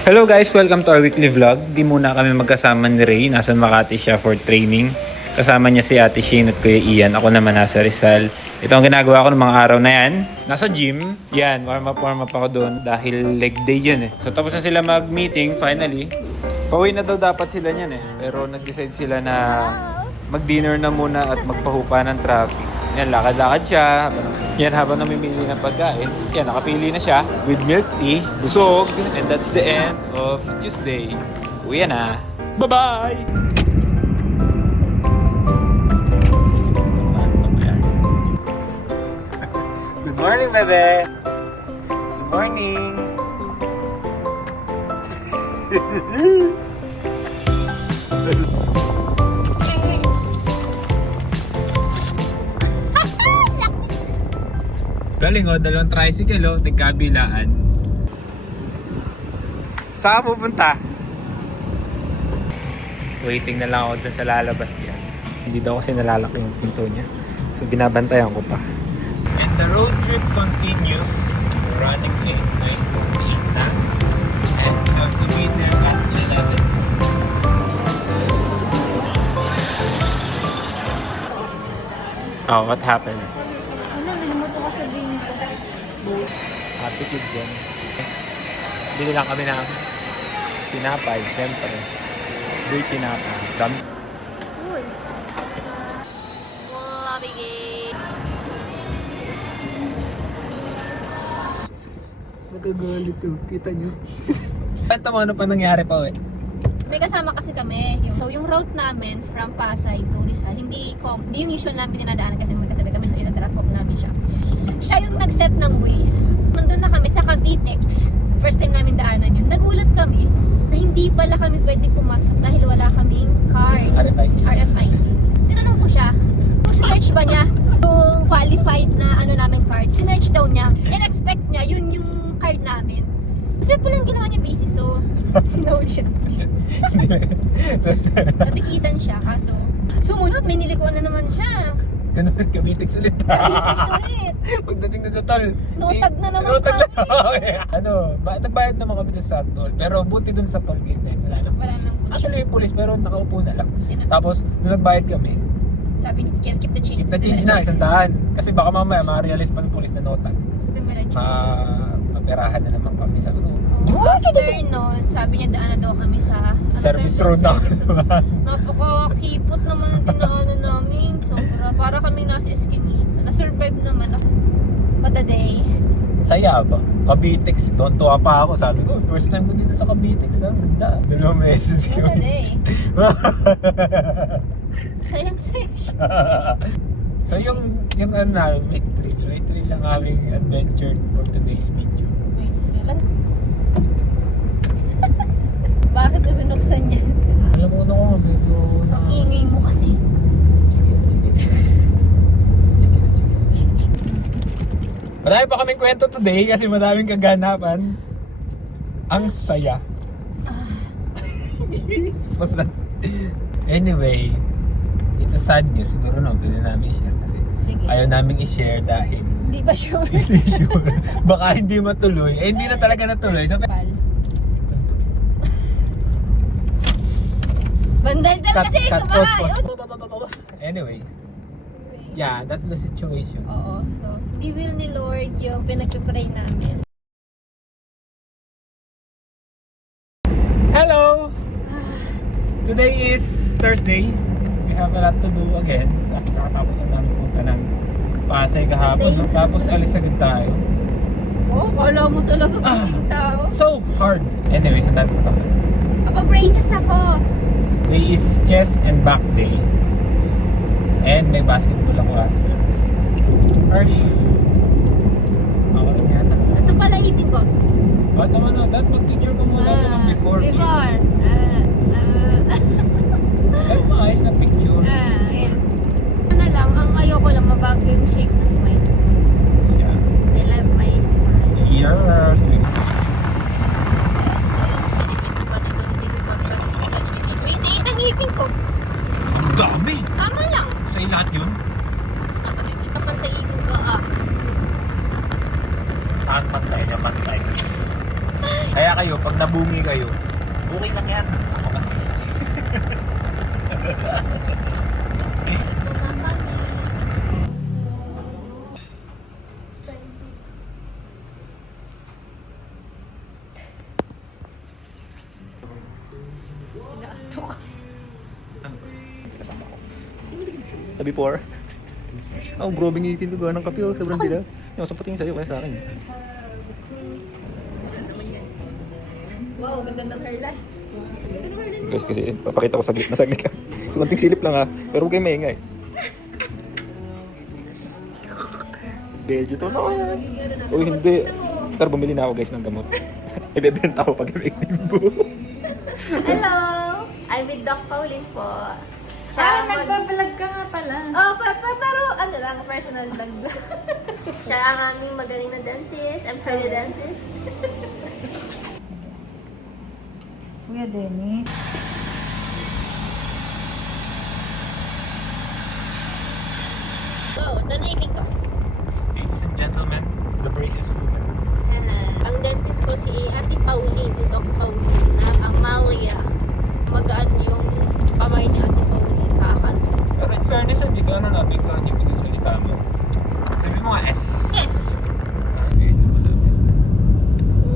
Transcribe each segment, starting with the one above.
Hello guys, welcome to our weekly vlog. Di muna kami magkasama ni Ray. Nasa Makati siya for training. Kasama niya si Ate Shane at Kuya Ian. Ako naman nasa Rizal. Ito ang ginagawa ko ng mga araw na yan. Nasa gym. Yan, warm up ako doon dahil leg day yun eh. So tapos na sila mag-meeting finally. Pauwi na daw dapat sila niyan eh. Pero nag-decide sila na mag-dinner na muna at magpahupa ng traffic. Yan, lakad-lakad siya. Yan, habang namimili ng pagkain. Yan, nakapili na siya with milk tea, busog. And that's the end of Tuesday. Uwi na. Bye-bye! Good morning, bebe! Good morning! Galing o, dalawang tricycle o, nagkabilaan. Saan ka pupunta? Waiting na lang ako dun sa lalabas niya. Hindi daw kasi nalalaki yung pinto niya. So binabantayan ko pa. And the road trip continues. Running late, 9:48 na. And we have to be there at 11. Oh, what happened? Happy kids yan. Bili lang kami ng tinapay, siyempre. Doy tinapay. Uy. Mabigay. Nagagalit to. Kita nyo. Kwento mo ano pa nangyari pa eh. May kasama kasi kami. Yung route namin from Pasay to Rizal, hindi yung usual namin dinadaanan kasi magkasabay kami, so ina-drop off namin siya. Siya yung nag-set ng ways. Nandun na kami sa Cavitex. First time namin daanan yun. Nagulat kami na hindi pala kami pwede pumasok dahil wala kaming card. RFID. Tinanong ko siya, kung sinerch ba niya yung qualified na namin card. Sinerch daw niya. And expect niya, yun yung card namin. So yun palang ginawa niya basis. So, known siya. Natikitan siya. Kaso, sumunod, may nilikuan na naman siya. Ganun, Cavitex ulit. Cavitex ulit. Pagdating na sa tol. Notag na naman Notag kami. Nagbayad naman kami dun sa tol. Pero buti dun sa toll gate na yun. Wala nang Wala nang pulis. Actually yung police pero nakaupo na lang. Tinatawag. Tapos, nung nagbayad kami, Sabi niya, keep the change. keep the change na, 100. Kasi baka mamaya ma-realize pa ng police na notag. Dumiretso siya. Maperahan na naman kami. Sabi ko, After noon, sabi niya daan na daw kami sa service road na ako. Napaka-kipot naman ang dinaanan namin. Sobra. Para kami nasa Eskinita. Na-survive naman ako. But the day. Saya ba? Cavitex. Tuwa pa ako. Sabi ko, first time ko dito sa Cavitex. Ganda. Dalawang meses ko. But the day. Sayang-saya siya. So yung ano namin, may thrill lang aming adventure for today's video. Wait, kailan? Bakit mo binuksan niya? Alam mo na ko, medyo na... Ang ingay mo kasi. Marami pa kaming kwento today kasi madaming kaganapan. Ang saya. Mas na... Anyway, it's a sad news. Siguro no, pwede namin i-share kasi Sige. ayaw namin i-share dahil Hindi ba sure? hindi sure. Baka hindi matuloy. Eh, hindi na talaga natuloy. So, Bandal kasi ito ba? pause. Anyway, yeah, that's the situation. Oo. So, di will ni Lord yung pinag-pray namin. Hello! Today is Thursday. We have a lot to do again. Kakatapos na namin punta ng Pasay kahapon. Day. Tapos alis agad tayo. Oh, kala mo talaga pagiging tao. So hard! Anyway, sa dati pa. Papa-braces ako. Today is chest and back day. And may basketball ako after. Harsh. Ako rin yata. Ito pala ipin ko. Ba't naman na? Dad, mag-picture ko muna ito ng before. Before. Ay, maayos na picture. Ayan. Ano lang, ang ayoko lang mabago yung shape ng smile. Yeah. I love my smile. Yes. Wait, ang ngipin ko. Ang dami! Tama lang. Sa'yo lahat yun? Kapantay ipin ko, Pantay niya, pantay. Kaya kayo, pag nabungi kayo, okay lang yan. Ako kasi. Ito na kami. Expensive. Inaatok. Tabi por. Oh, grabe ngipin to ba ng kape oh. Sobrang dila. Yung sa puting sa'yo kaya sa akin. Wala naman yan. Wow, ganda ng hairline. Ganda ng hairline mo. Guys, kasi papakita ko saglit na saglit ka. So, konting silip lang ha. Pero huwag kayo maingay. Medyo to na. Magiging ano na. Oh, hindi. Tara, bumili na ako guys ng gamot. Ibebenta ko pag effective po. Hello! I'm with Doc Pauline po. Nagbabalag ka nga pala. Oh, pero ano lang, personal vlog lang. Siya ang aming magaling na dentist. I'm pretty dentist. Kuya Dennis. So, nanaimig ko. Ladies and gentlemen, the brace is full. Ang dentist ko si Ate Pauline, si Doc Pauline, na Amalia. Magaan yung kamay ni Ate Pauline. Kakanta. Pero in fairness, hindi ka napigtaan yung pagkasalita mo. Sabi mo nga S. Yes! Okay,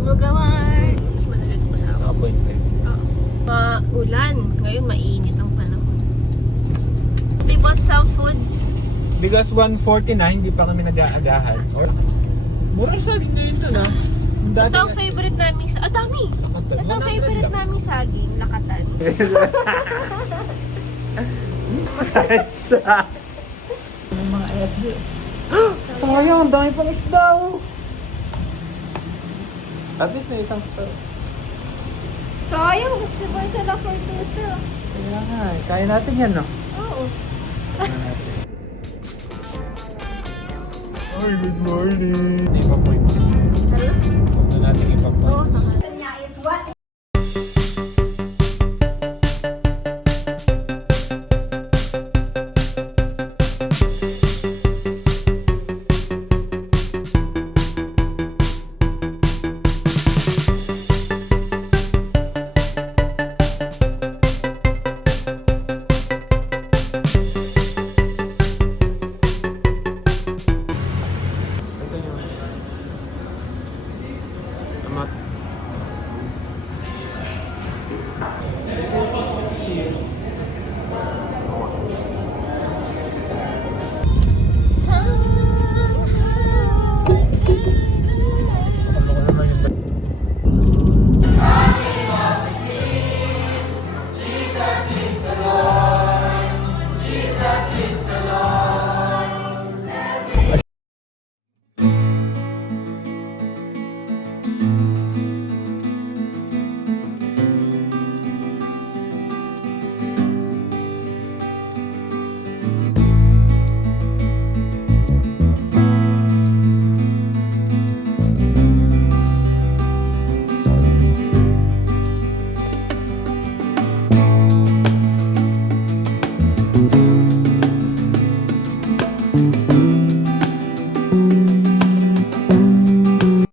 Magawar! Mas malalit ko sa ako. naka-appointment. Maulan. Ngayon mainit ang panahon. We bought some foods. Because 149, hindi pa kami nag-aagahan. Or, mura sa akin ngayon doon ha. Ito ang favorite namin sa... dami! Ito ang favorite namin saging, lakatan. Yung mga FB. Sayang, ang dami pang isda oh. At least na isang star. Sayang, gusto ba sila for toaster? Kaya nga, kaya natin yan no? Oo. Hi, good morning. Ito yung papoy mo. Tara na. Huwag na natin ipapoy. Oo, mahal.